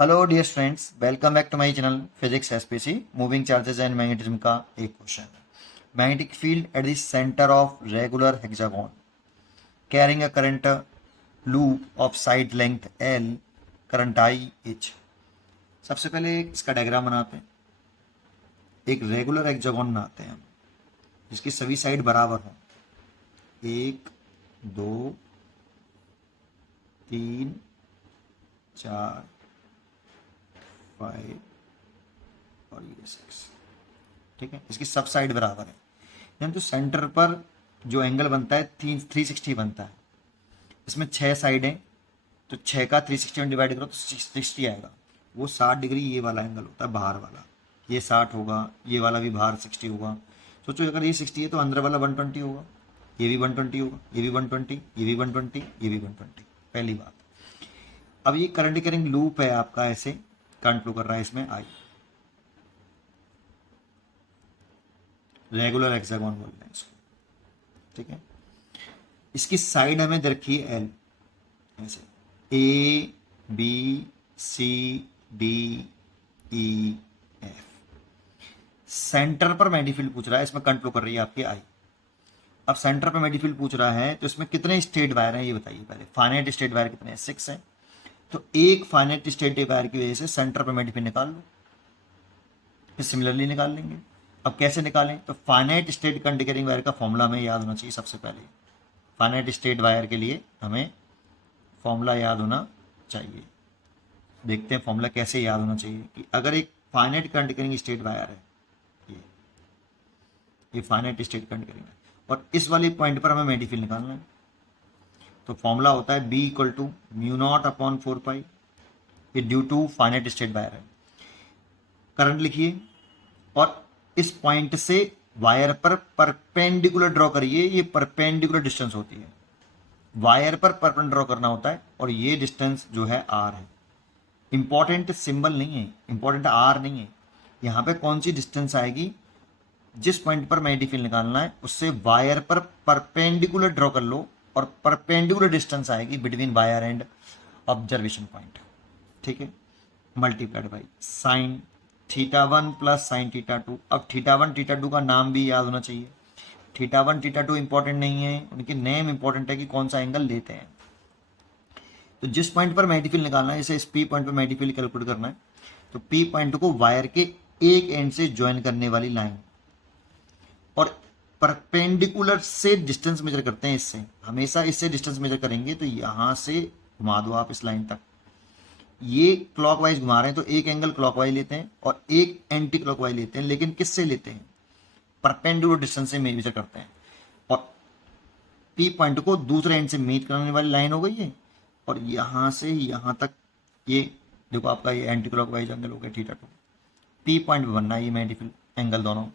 Hello dear students, welcome back to my channel physics SPC. Moving charges and magnetism का एक question. Magnetic field at the centre of regular hexagon carrying a current loop of side length L, current I H. सबसे पहले इसका diagram बनाते हैं। एक regular hexagon बनाते हैं हम, जिसकी सभी साइड बराबर हों। 1 2 3 4 5 और ये 6। ठीक है, इसकी सब साइड बराबर है। यानी तो सेंटर पर जो एंगल बनता है 360 बनता है। इसमें 6 साइड हैं, तो 6 का 360 में डिवाइड करो तो 60 आएगा। वो 60 डिग्री ये वाला एंगल होता है, बाहर वाला। ये 60 होगा, ये वाला भी बाहर 60 होगा। सोचो अगर ये 60 है तो अंदर वाला 120 होगा, ये भी 120 होगा, ये भी 120, ये भी 120, ये भी 120। पहली बात। अब ये करंट कैरिंग लूप है आपका, ऐसे करंट फ्लो कर रहा है इसमें आई। रेगुलर हेक्सागोन बोलते हैं इसको। ठीक है, इसकी साइड हमें दे रखी है एल, ऐसे A B C D E F. Centre पर मैग्नेटिक पूछ रहा है, इसमें करंट फ्लो कर रही है आपकी आई। अब सेंटर पर मैग्नेटिक पूछ रहा है तो इसमें कितने स्टेट वायर हैं ये बताइए पहले। फाइनाइट स्टेट वायर कितने हैं? 6 हैं। तो एक फाइनाइट स्टेट वायर की वजह से सेंटर पर मैग्नेटिक निकाल लो, फिर सिमिलरली निकाल लेंगे। अब कैसे निकालें? तो finite state current carrying wire का फॉर्मूला हमें याद होना चाहिए। सबसे पहले फाइनाइट स्टेट वायर के लिए हमें फॉर्मूला याद होना चाहिए। देखते हैं फॉर्मूला कैसे याद होना चाहिए। कि अगर एक finite current carrying state wire है, ये फाइनाइट स्टेट करंट कैरिंग है, और इस वाले पॉइंट पर हमें मैग्नेटिक फील्ड निकालना है, तो फॉर्मूला होता है B equal to mu naught upon 4 pi. ये due to finite straight wire है। करंट लिखिए और इस पॉइंट से वायर पर परपेंडिकुलर ड्रॉ करिए। ये परपेंडिकुलर डिस्टेंस होती है, वायर पर परपेंडिकुलर ड्रॉ करना होता है, और ये डिस्टेंस जो है आर है। इंपॉर्टेंट सिंबल नहीं है, इंपॉर्टेंट आर नहीं है। यहाँ पे कौन सी डिस्टेंस आएगी, जिस पॉइंट पर मैग्नेटिक फील्ड निकालना है उससे वायर पर परपेंडिकुलर ड्रॉ कर लो, और परपेंडिकुलर डिस्टेंस आएगी between wire and observation point. ठीक है, multiplied by sine theta 1 plus sine theta 2। अब थीटा 1 थीटा 2 का नाम भी याद होना चाहिए। थीटा 1 थीटा 2 इंपॉर्टेंट नहीं है, उनके नेम इंपॉर्टेंट है कि कौन सा एंगल लेते हैं। तो जिस पॉइंट पर मैग्नेटिक फील्ड निकालना है, जैसे इस पी पॉइंट पर मैग्नेटिक फील्ड कैलकुलेट करना है, तो पी पॉइंट को वायर के एक एंड से ज्वाइन करने वाली लाइन, और परपेंडिकुलर से डिस्टेंस मेजर करते हैं। इससे हमेशा इससे डिस्टेंस मेजर करेंगे, तो यहां से घुमा दो आप इस लाइन तक। ये क्लॉकवाइज घुमा रहे हैं तो एक एंगल क्लॉकवाइज लेते हैं और एक एंटी क्लॉकवाइज लेते हैं, लेकिन किससे लेते हैं? परपेंडिकुलर डिस्टेंस से मेजर करते हैं। और पी पॉइंट को दूसरे एंड से मीट करने वाली लाइन हो गई है, और यहां से यहां तक ये देखो आपका ये एंटी क्लॉकवाइज एंगल हो गया थीटा 2। पी पॉइंट पे बनना है ये मैग्नेटिक एंगल दोनों।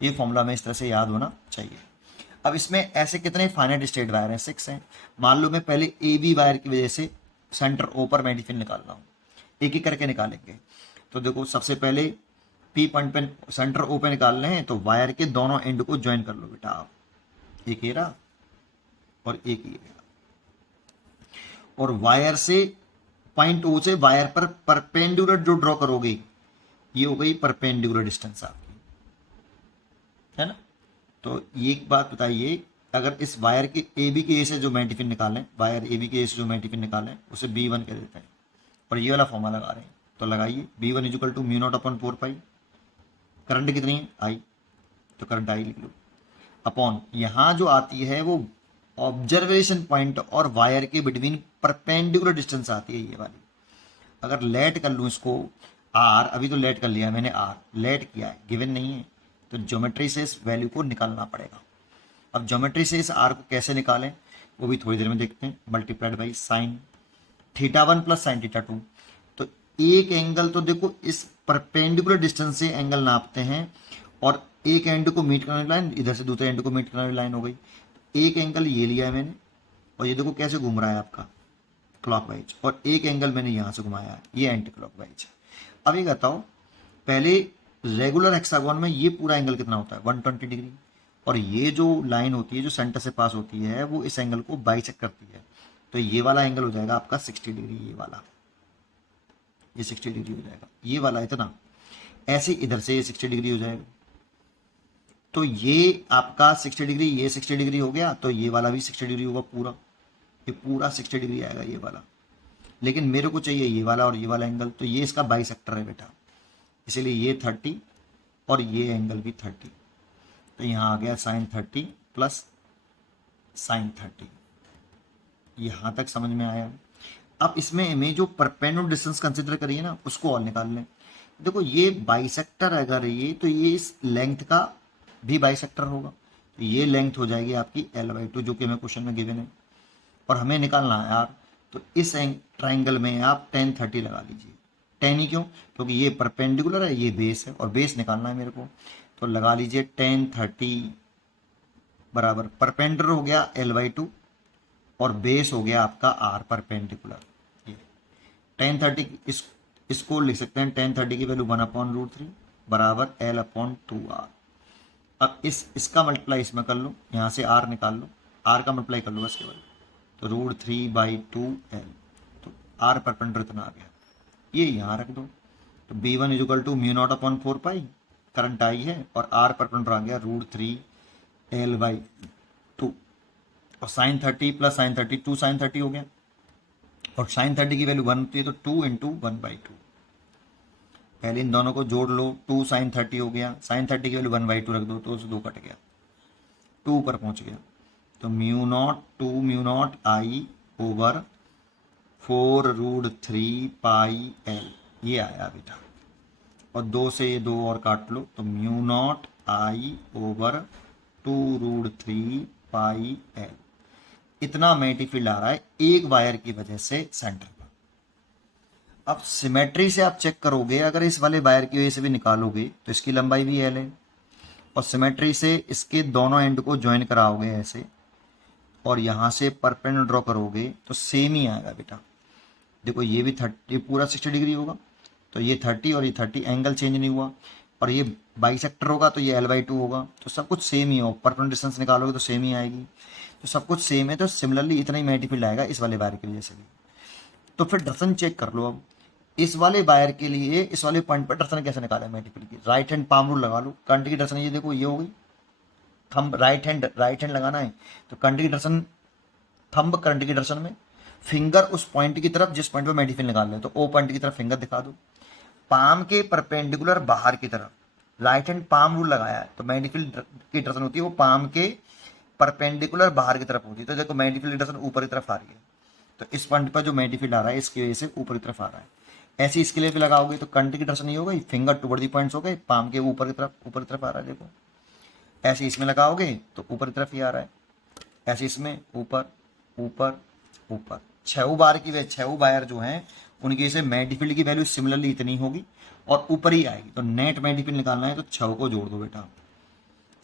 ये फॉर्मूला में इस तरह से याद होना चाहिए। अब इसमें ऐसे कितने फाइनाइट स्टेट वायर हैं? 6 हैं। मान लो मैं पहले ए बी वायर की वजह से सेंटर ओ पर मैग्नेटिक फील्ड निकाल रहा हूँ, एक एक करके निकालेंगे। तो देखो सबसे पहले पी पॉइंट पे सेंटर ओ पे निकाल रहे हैं, तो वायर के दोनों एंड को ज्वाइन कर लो बेटा आप। एक ये रहा और एक ये रहा, और वायर से पॉइंट ओ से वायर पर परपेंडिकुलर जो ड्रॉ करोगे, ये हो गई परपेंडिकुलर डिस्टेंस आपकी, है ना। तो ये एक बात बताइए, अगर इस वायर के ए बी के ए से जो मैग्नेटिक फील्ड निकालें, वायर ए बी के ए से जो मैग्नेटिक फील्ड निकालें, उसे बी 1 कह देते हैं, और ये वाला फॉर्मूला लगा रहे हैं, तो लगाइए B 1 equal to mu naught upon 4 pi. Current कितनी है? आई, तो करंट आई लिख लो, अपॉन यहां जो आती है वो ऑब्जर्वेशन पॉइंट और वायर के बिटवीन परपेंडिकुलर डिस्टेंस आती है, ये वाली। अगर लेट कर लूँ इसको आर, अभी तो लेट कर लिया मैंने, आर लेट किया है, गिवन नहीं है, तो ज्योमेट्री से इस वैल्यू को निकालना पड़ेगा। अब ज्योमेट्री से इस आर को कैसे निकालें वो भी थोड़ी देर में देखते हैं। Multiplied by sine theta 1 plus sine theta 2। तो एक एंगल तो देखो इस परपेंडिकुलर डिस्टेंस से एंगल नापते हैं, और एक एंड को मीट करने वाली लाइन इधर से दूसरे एंड को मीट करने वाली लाइन हो गई। एक एंगल ये लिया है मैंने, और ये देखो कैसे घूम रहा है आपका क्लॉकवाइज, और एक एंगल मैंने यहां से घुमाया है, ये एंटी क्लॉकवाइज। अब ये बताओ, पहले रेगुलर हेक्सागोन में ये पूरा एंगल कितना होता है? 120 डिग्री, और ये जो लाइन होती है जो सेंटर से पास होती है वो इस एंगल को बाइसेक्ट करती है, तो ये वाला एंगल हो जाएगा आपका 60 डिग्री, ये वाला ये 60 डिग्री हो जाएगा, ये वाला इतना, ऐसे इधर से ये 60 डिग्री हो जाएगा। तो ये आपका 60 डिग्री, ये 60 डिग्री हो गया, तो ये वाला भी 60 डिग्री होगा पूरा, ये पूरा 60 डिग्री आएगा ये वाला। लेकिन मेरे को चाहिए ये वाला और ये वाला एंगल, तो ये इसका बाइसेक्टर है बेटा, इसीलिए ये 30 और ये एंगल भी 30, तो यहाँ आ गया sin 30 प्लस sin 30। यहाँ तक समझ में आया। अब इसमें हमें जो परपेंडिकुलर डिस्टेंस कंसिडर करिए ना, उसको और निकाल लें। देखो ये बाइसेक्टर अगर ये, तो ये इस लेंथ का भी बाइसेक्टर होगा, तो ये लेंथ हो जाएगी आपकी L/2, जो कि हमें क्वेश्चन में गिवन है और हमें निकालना है यार। तो इस ट्राइंगल में आप tan 30 लगा लीजिए। tan ही क्यों? क्योंकि ये परपेंडिकुलर है, ये बेस है, और बेस निकालना है मेरे को, तो लगा लीजिए tan 30 बराबर परपेंडिकुलर हो गया L/2 और बेस हो गया आपका R परपेंडिकुलर। ये tan 30 इसको लिख सकते हैं, tan 30 की वैल्यू 1/√3 बराबर L/2R। अब इसका मल्टीप्लाई इसमें कर लो, यहाँ से R निकाल लो, R का मल्टीप्लाई कर लो बस केवल, तो √3/2L, तो R परपेंडिकुलर इतना आ गया, ये यहाँ रख दो। तो B1 = μ0/4 पाई, करंट आई है, और R परपेंडिकुलर आ गया √3L/2, और sin 30 प्लस sin 30 2 sin 30 हो गया, और sin 30 की वैल्यू 1 होती है, तो 2 × 1/2। पहले इन दोनों को जोड़ लो, 2 sin 30 हो गया, sin 30 की वैल्यू 1/2 रख दो, तो उससे 2 कट गया, 2 पर पहुंच गया, तो μ0/4√3πL ये आया बेटा। और 2 से ये 2 और काट लो, तो μ0I/2√3πL इतना मैग्नेटिक फील्ड आ रहा है एक वायर की वजह से सेंटर पर। अब सिमेट्री से आप चेक करोगे, अगर इस वाले वायर की वजह से भी निकालोगे तो इसकी लंबाई भी L है, और सिमेट्री से इसके दोनों एंड को ज्वाइन कराओगे ऐसे, और यहाँ से परपेंडिकुलर ड्रॉ करोगे तो सेम ही आएगा बेटा। देखो ये भी 30, पूरा 60 डिग्री होगा, तो ये 30 और ये 30, एंगल चेंज नहीं हुआ, और ये बाइसेक्टर होगा तो ये L/2 होगा, तो सब कुछ सेम ही हो। परपेंडिकुलर डिस्टेंस निकालोगे तो सेम ही आएगी, तो सब कुछ सेम है, तो सिमिलरली इतना ही मैग्नेटिक फील्ड आएगा इस वाले वायर की वजह से भी। तो फिर डायरेक्शन चेक कर लो। अब इस वाले वायर के लिए इस वाले पॉइंट पर डायरेक्शन कैसे निकाला मैग्नेटिक फील्ड की? राइट हैंड पाम रूल लगा लो, करंट की डायरेक्शन ये देखो ये हो गई, थंब राइट हैंड लगाना है, तो करंट की डायरेक्शन, थंब करंट की डायरेक्शन में, फिंगर उस पॉइंट की तरफ जिस पॉइंट पर मैग्नेटिक फील्ड निकाल रहे, तो ओ पॉइंट की तरफ फिंगर दिखा दो, पाम के परपेंडिकुलर बाहर की तरफ राइट हैंड पाम रूल लगाया है, तो मैग्नेटिक फील्ड की डायरेक्शन होती है वो पाम के परपेंडिकुलर बाहर की तरफ होती है। तो देखो मैग्नेटिक फील्ड डायरेक्शन ऊपर की तरफ आ रही है, तो इस पॉइंट पर जो मैग्नेटिक फील्ड आ रहा है इसकी वजह से ऊपर की तरफ आ रहा है। ऐसे इसके लिए भी लगाओगे तो करंट की डायरेक्शन ये हो गई, फिंगर टुवर्ड दी पॉइंट्स हो गए, पाम के ऊपर की तरफ आ रहा है। देखो ऐसे इसमें लगाओगे तो ऊपर की तरफ ही आ रहा है, ऐसे इसमें ऊपर ऊपर ऊपर। 6 बार की 6 वायर जो हैं उनकी से मैग्नेटिक फील्ड की वैल्यू सिमिलरली इतनी होगी और ऊपर ही आएगी। तो नेट मैग्नेटिक फील्ड निकालना है तो 6 को जोड़ दो बेटा,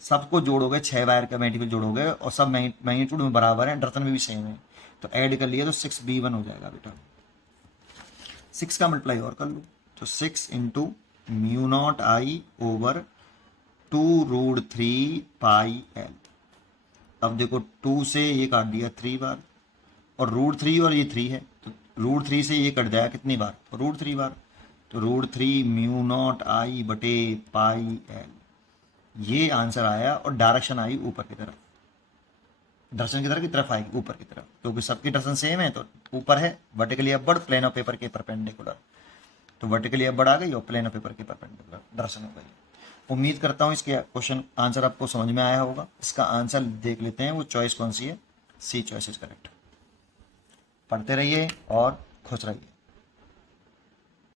सबको जोड़ोगे, 6 वायर का मैग्नेटिक फील्ड जोड़ोगे और सब मैग्नीट्यूड में बराबर है, डायरेक्शन में भी सेम है, तो ऐड कर लिया तो 6B1 हो जाएगा बेटा। 6 का मल्टीप्लाई और कर लो, तो 6 × μ0I/2√3πL। अब देखो 2 से ये काट दिया 3 बार, और √3 और ये 3 है, तो √3 से ये कट जाएगा कितनी बार? √3 बार, तो √3 μ0I/πL ये आंसर आया। और डायरेक्शन आई ऊपर की तरफ, डायरेक्शन की तरफ आएगी ऊपर की तरफ, क्योंकि सबकी डायरेक्शन सेम है, तो ऊपर है vertically upward, plane of paper के परपेंडिकुलर, तो वर्टिकली अपवर्ड आ गई और प्लेन ऑफ पेपर के परपेंडिकुलर डायरेक्शन हो गई। उम्मीद करता हूँ इसके क्वेश्चन आंसर आपको समझ में आया होगा। इसका आंसर देख लेते हैं, वो चॉइस कौन सी है? सी चॉइस इज करेक्ट। पढ़ते रहिए और खुश रहिए।